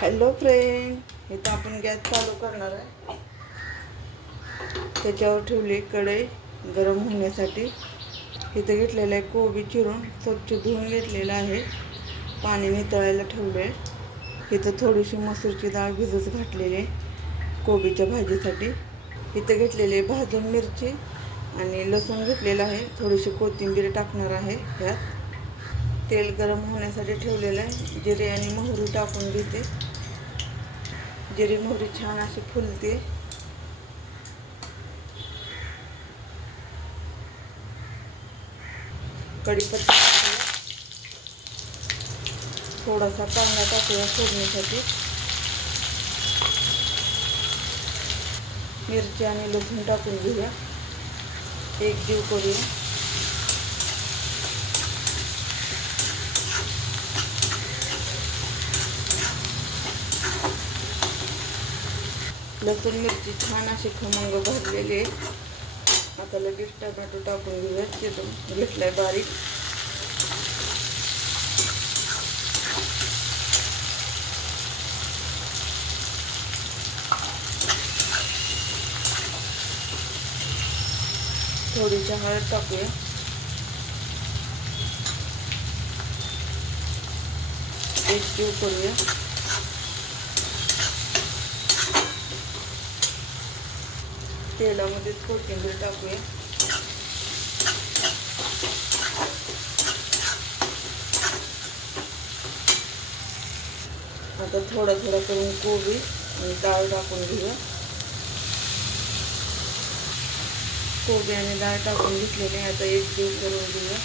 Hello friend, इथं आपण gas चालू करणार आहे. त्याच्यावर ठेवली कढई गरम होण्यासाठी. इथं घेतलेलं आहे कोबी चिरून स्वच्छ धुवून घेतलेलं आहे. पाणी नितळायला ठेवलं आहे. इथं थोडीशी मसूरची डाळ भिजत घातलेली आहे कोबीच्या भाजीसाठी. इथं घेतलेली भाजून मिरची आणि लसूण घेतलेलं आहे. थोडीशी कोथिंबीर टाकणार आहे ह्यात. तेल गरम होण्यासाठी ठेवलेलं आहे. जिरे आणि मोहरी टाकून घेते. जिरे मोहरी छान अशी फुलते. कढीपत्ता थोडासा कांदा टाकूया फोडणीसाठी. मिरची आणि लसूण टाकून घेऊया. एक जीव करूया. लसूण मिरची छान अशी खमंग भाजलेली आहे. आता लगेच टोमॅटो टाकून घेऊया. चिरून घेतलाय बारीक. थोडीशी हळद टाकूया. एक जीव करूया. तेलामध्ये कोथिंबीर टाकूया. आता थोडा थोडा करून कोबी आणि डाळ टाकून घेऊया. कोबी आणि डाळ टाकून घेतलेली. आता एक जीव करून घेऊया.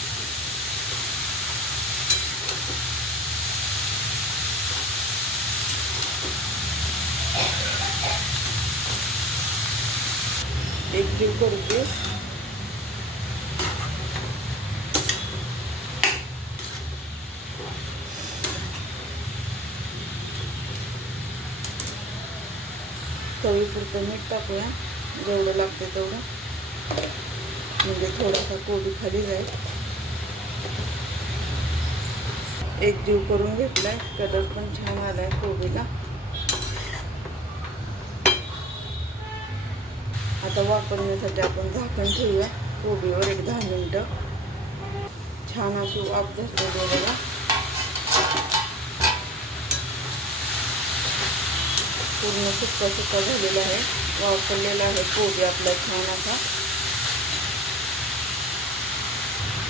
एक जीव करते. चवीपुरतं मीठ टाकूया. जेवढं लागते तेवढं, म्हणजे थोडासा कोबी खाली जाईल. एक जीव करून घेतलाय. कलर पण छान आलाय कोबीला. आता वापरण्यासाठी आपण झाकण ठेवूया कोबीवर एक 10 मिनिटं. छान अशी वाफ झालेली बघा. पूर्ण सुक्का सुक्का झालेला आहे. वापरलेला आहे कोबी आपला छान असा.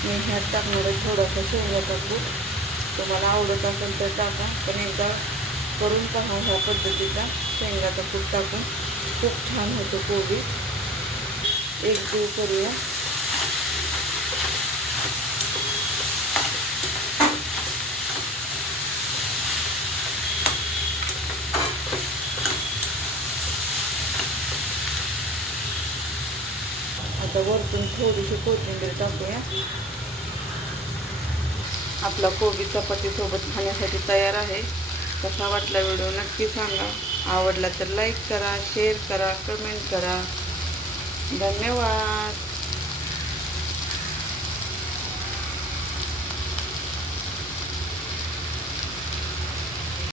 मी ह्यात टाकणार आहे थोडासा शेंगाचा कूट. तुम्हाला आवडत असेल तर टाका, पण एकदा करून पहा ह्या पद्धतीचा शेंगाचा कूट टाकून. खूप छान होतो कोबी. एक जीव करूया. आता वरतून थोडीशी कोथिंबीर टाकूया. आपला कोबी चपातीसोबत खाण्यासाठी तयार आहे. कसा वाटला व्हिडिओ नक्की सांगा. आवडला तर लाईक करा, शेअर करा, कमेंट करा. धन्यवाद.